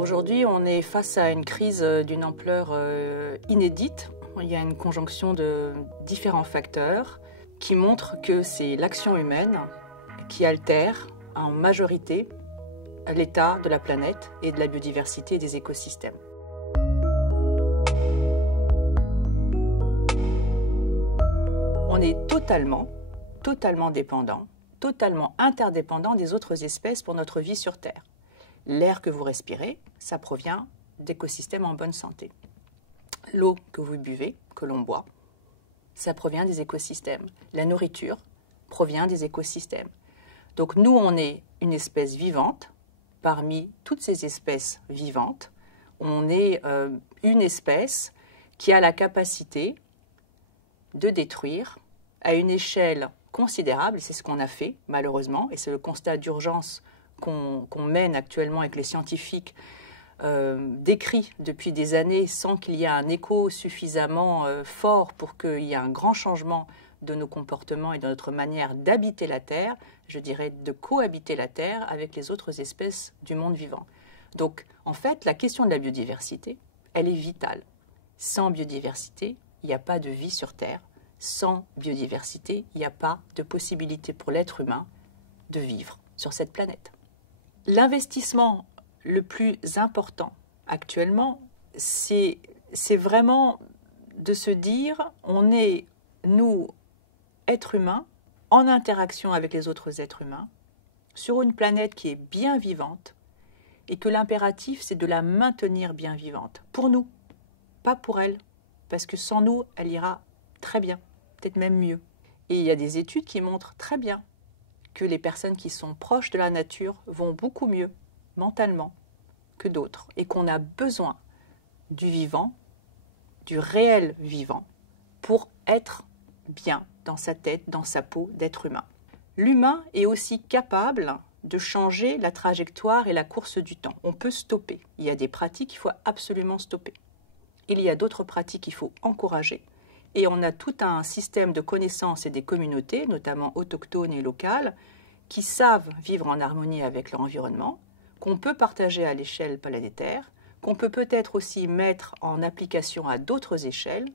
Aujourd'hui, on est face à une crise d'une ampleur inédite. Il y a une conjonction de différents facteurs qui montrent que c'est l'action humaine qui altère en majorité l'état de la planète et de la biodiversité et des écosystèmes. On est totalement dépendant, totalement interdépendant des autres espèces pour notre vie sur Terre. L'air que vous respirez, ça provient d'écosystèmes en bonne santé. L'eau que vous buvez, que l'on boit, ça provient des écosystèmes. La nourriture provient des écosystèmes. Donc nous, on est une espèce vivante. Parmi toutes ces espèces vivantes, on est une espèce qui a la capacité de détruire à une échelle considérable, c'est ce qu'on a fait malheureusement, et c'est le constat d'urgence qu'on mène actuellement avec les scientifiques, décrit depuis des années sans qu'il y ait un écho suffisamment fort pour qu'il y ait un grand changement de nos comportements et de notre manière d'habiter la Terre, je dirais de cohabiter la Terre avec les autres espèces du monde vivant. Donc en fait, la question de la biodiversité, elle est vitale. Sans biodiversité, il n'y a pas de vie sur Terre. Sans biodiversité, il n'y a pas de possibilité pour l'être humain de vivre sur cette planète. L'investissement le plus important actuellement, c'est vraiment de se dire, on est, nous, êtres humains, en interaction avec les autres êtres humains, sur une planète qui est bien vivante, et que l'impératif, c'est de la maintenir bien vivante. Pour nous, pas pour elle, parce que sans nous, elle ira très bien, peut-être même mieux. Et il y a des études qui montrent très bien que les personnes qui sont proches de la nature vont beaucoup mieux mentalement que d'autres et qu'on a besoin du vivant, du réel vivant, pour être bien dans sa tête, dans sa peau d'être humain. L'humain est aussi capable de changer la trajectoire et la course du temps. On peut stopper. Il y a des pratiques qu'il faut absolument stopper. Il y a d'autres pratiques qu'il faut encourager. Et on a tout un système de connaissances et des communautés, notamment autochtones et locales, qui savent vivre en harmonie avec leur environnement, qu'on peut partager à l'échelle planétaire, qu'on peut peut-être aussi mettre en application à d'autres échelles,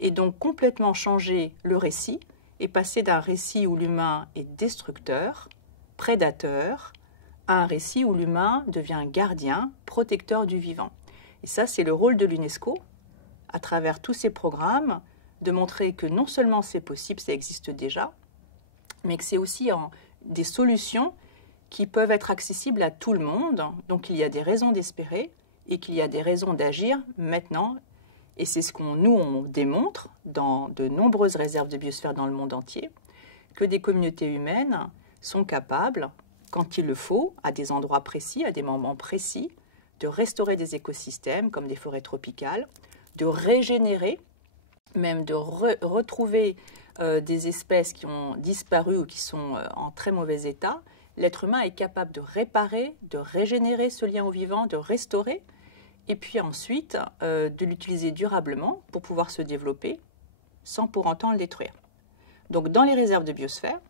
et donc complètement changer le récit et passer d'un récit où l'humain est destructeur, prédateur, à un récit où l'humain devient gardien, protecteur du vivant. Et ça, c'est le rôle de l'UNESCO, à travers tous ces programmes, de montrer que non seulement c'est possible, ça existe déjà, mais que c'est aussi des solutions qui peuvent être accessibles à tout le monde. Donc il y a des raisons d'espérer et qu'il y a des raisons d'agir maintenant. Et c'est ce on démontre dans de nombreuses réserves de biosphère dans le monde entier, que des communautés humaines sont capables, quand il le faut, à des endroits précis, à des moments précis, de restaurer des écosystèmes comme des forêts tropicales, de régénérer, même de retrouver des espèces qui ont disparu ou qui sont en très mauvais état. L'être humain est capable de réparer, de régénérer ce lien au vivant, de restaurer, et puis ensuite de l'utiliser durablement pour pouvoir se développer sans pour autant le détruire. Donc dans les réserves de biosphère,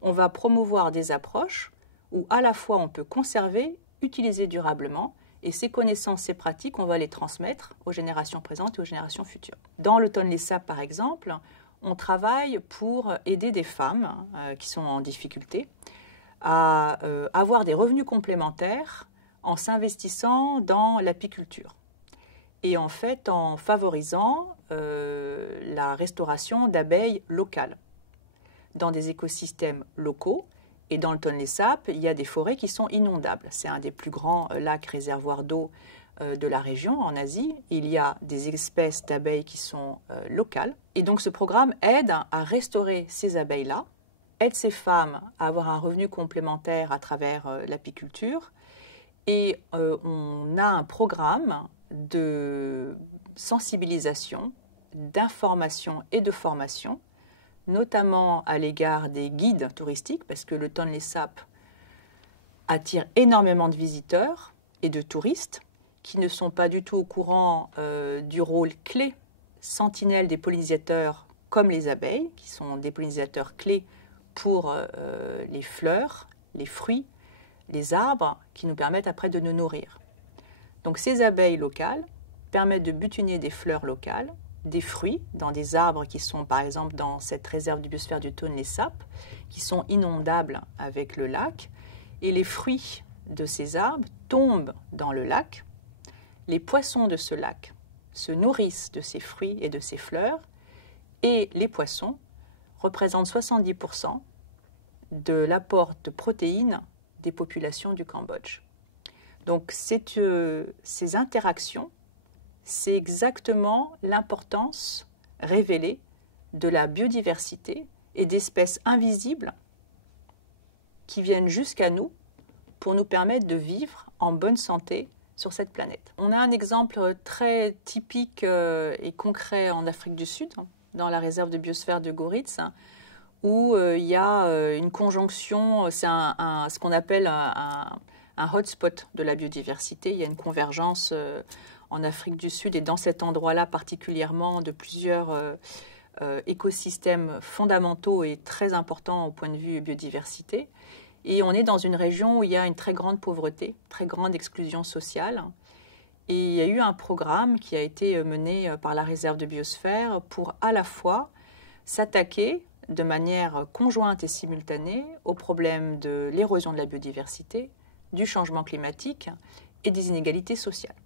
on va promouvoir des approches où à la fois on peut conserver, utiliser durablement, et ces connaissances, ces pratiques, on va les transmettre aux générations présentes et aux générations futures. Dans le Tonlé Sap, par exemple, on travaille pour aider des femmes qui sont en difficulté à avoir des revenus complémentaires en s'investissant dans l'apiculture et en fait en favorisant la restauration d'abeilles locales dans des écosystèmes locaux. Et dans le Tonlé Sap, il y a des forêts qui sont inondables. C'est un des plus grands lacs réservoirs d'eau de la région, en Asie. Il y a des espèces d'abeilles qui sont locales. Et donc ce programme aide à restaurer ces abeilles-là, aide ces femmes à avoir un revenu complémentaire à travers l'apiculture. Et on a un programme de sensibilisation, d'information et de formation, notamment à l'égard des guides touristiques, parce que le Tonlé Sap attire énormément de visiteurs et de touristes qui ne sont pas du tout au courant du rôle clé, sentinelle des pollinisateurs comme les abeilles, qui sont des pollinisateurs clés pour les fleurs, les fruits, les arbres, qui nous permettent après de nous nourrir. Donc ces abeilles locales permettent de butiner des fleurs locales, des fruits dans des arbres qui sont par exemple dans cette réserve de biosphère du Thône, les sapes, qui sont inondables avec le lac, et les fruits de ces arbres tombent dans le lac. Les poissons de ce lac se nourrissent de ces fruits et de ces fleurs, et les poissons représentent 70% de l'apport de protéines des populations du Cambodge. Donc ces interactions, c'est exactement l'importance révélée de la biodiversité et d'espèces invisibles qui viennent jusqu'à nous pour nous permettre de vivre en bonne santé sur cette planète. On a un exemple très typique et concret en Afrique du Sud, dans la réserve de biosphère de Goritz, où il y a une conjonction, c'est ce qu'on appelle un hotspot de la biodiversité. Il y a une convergence en Afrique du Sud et dans cet endroit-là particulièrement de plusieurs écosystèmes fondamentaux et très importants au point de vue biodiversité. Et on est dans une région où il y a une très grande pauvreté, très grande exclusion sociale. Et il y a eu un programme qui a été mené par la réserve de biosphère pour à la fois s'attaquer de manière conjointe et simultanée aux problèmes de l'érosion de la biodiversité, du changement climatique et des inégalités sociales.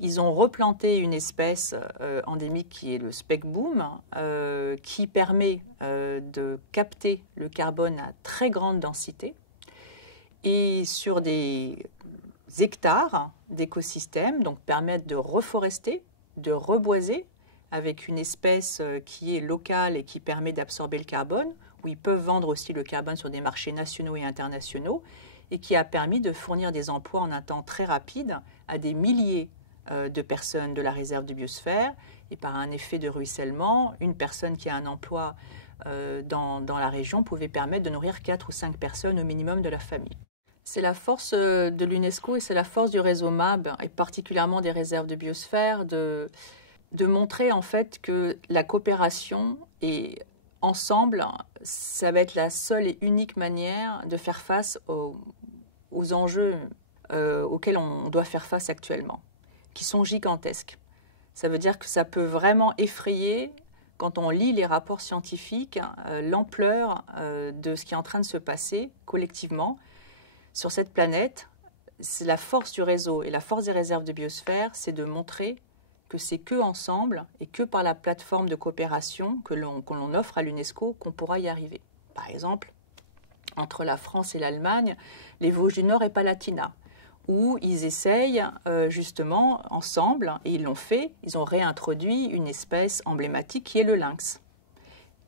Ils ont replanté une espèce endémique qui est le speckboom, qui permet de capter le carbone à très grande densité. Et sur des hectares d'écosystèmes, donc permettent de reforester, de reboiser, avec une espèce qui est locale et qui permet d'absorber le carbone, où ils peuvent vendre aussi le carbone sur des marchés nationaux et internationaux, et qui a permis de fournir des emplois en un temps très rapide à des milliers de personnes de la réserve de biosphère. Et par un effet de ruissellement, une personne qui a un emploi dans la région pouvait permettre de nourrir 4 ou 5 personnes au minimum de la famille. C'est la force de l'UNESCO et c'est la force du réseau MAB, et particulièrement des réserves de biosphère, de montrer en fait que la coopération et ensemble, ça va être la seule et unique manière de faire face aux enjeux auxquels on doit faire face actuellement, qui sont gigantesques. Ça veut dire que ça peut vraiment effrayer, quand on lit les rapports scientifiques, l'ampleur de ce qui est en train de se passer collectivement sur cette planète. C'est la force du réseau et la force des réserves de biosphère, c'est de montrer que c'est que ensemble et que par la plateforme de coopération que l'on offre à l'UNESCO qu'on pourra y arriver. Par exemple, entre la France et l'Allemagne, les Vosges du Nord et Palatinat, où ils essayent justement ensemble, et ils l'ont fait, ils ont réintroduit une espèce emblématique qui est le lynx.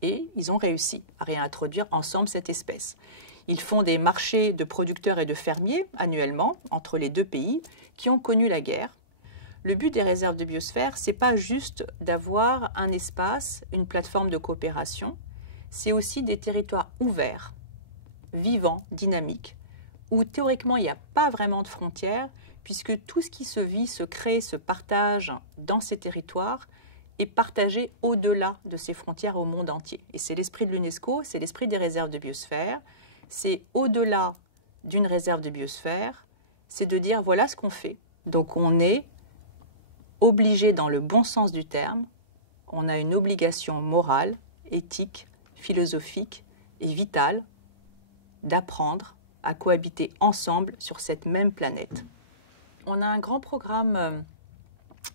Et ils ont réussi à réintroduire ensemble cette espèce. Ils font des marchés de producteurs et de fermiers annuellement entre les deux pays qui ont connu la guerre. Le but des réserves de biosphère, ce n'est pas juste d'avoir un espace, une plateforme de coopération, c'est aussi des territoires ouverts, vivants, dynamiques, où théoriquement il n'y a pas vraiment de frontières, puisque tout ce qui se vit, se crée, se partage dans ces territoires est partagé au-delà de ces frontières au monde entier. Et c'est l'esprit de l'UNESCO, c'est l'esprit des réserves de biosphère, c'est au-delà d'une réserve de biosphère, c'est de dire voilà ce qu'on fait. Donc on est obligé dans le bon sens du terme, on a une obligation morale, éthique, philosophique et vitale d'apprendre à cohabiter ensemble sur cette même planète. On a un grand programme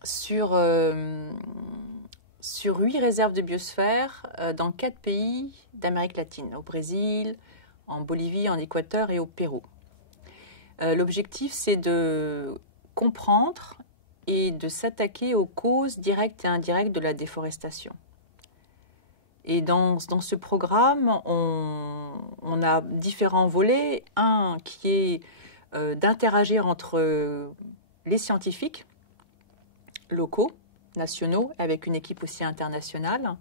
sur 8 réserves de biosphère dans 4 pays d'Amérique latine, au Brésil, en Bolivie, en Équateur et au Pérou. L'objectif, c'est de comprendre et de s'attaquer aux causes directes et indirectes de la déforestation. Et dans ce programme, on a différents volets. Un qui est d'interagir entre les scientifiques locaux, nationaux, avec une équipe aussi internationale,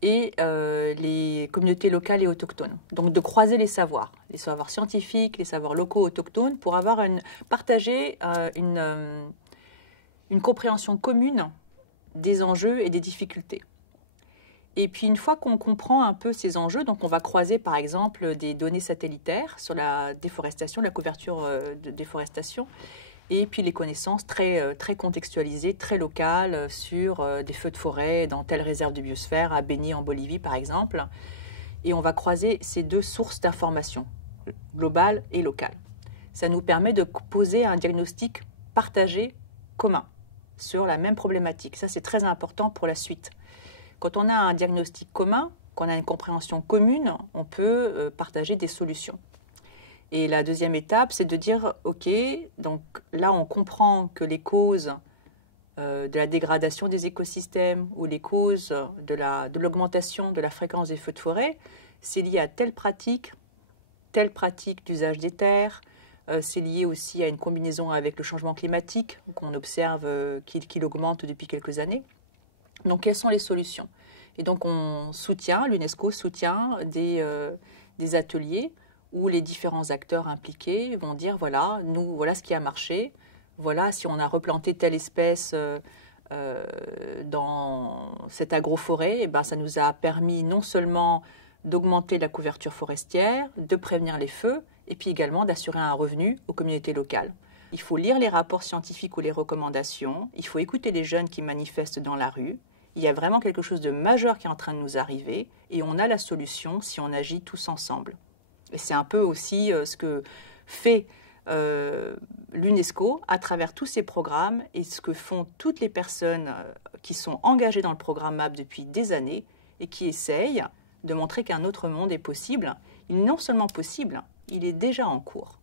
et les communautés locales et autochtones. Donc de croiser les savoirs scientifiques, les savoirs locaux, autochtones, pour partager une compréhension commune des enjeux et des difficultés. Et puis une fois qu'on comprend un peu ces enjeux, donc on va croiser par exemple des données satellitaires sur la déforestation, la couverture de déforestation, Et puis les connaissances très contextualisées, très locales sur des feux de forêt dans telle réserve de biosphère, à Beni en Bolivie par exemple. Et on va croiser ces deux sources d'informations, globales et locales. Ça nous permet de poser un diagnostic partagé, commun, sur la même problématique. Ça, c'est très important pour la suite. Quand on a un diagnostic commun, qu'on a une compréhension commune, on peut partager des solutions. Et la deuxième étape, c'est de dire, OK, donc là, on comprend que les causes de la dégradation des écosystèmes ou les causes de l'augmentation de la fréquence des feux de forêt, c'est lié à telle pratique d'usage des terres, c'est lié aussi à une combinaison avec le changement climatique qu'on observe qu'il augmente depuis quelques années. Donc, quelles sont les solutions? Et donc, l'UNESCO soutient des ateliers où les différents acteurs impliqués vont dire, voilà ce qui a marché, voilà, si on a replanté telle espèce dans cette agroforêt, eh ben, ça nous a permis non seulement d'augmenter la couverture forestière, de prévenir les feux, et puis également d'assurer un revenu aux communautés locales. Il faut lire les rapports scientifiques ou les recommandations, il faut écouter les jeunes qui manifestent dans la rue. Il y a vraiment quelque chose de majeur qui est en train de nous arriver, et on a la solution si on agit tous ensemble. Et c'est un peu aussi ce que fait l'UNESCO à travers tous ces programmes et ce que font toutes les personnes qui sont engagées dans le programme MAP depuis des années et qui essayent de montrer qu'un autre monde est possible. Il est non seulement possible, il est déjà en cours.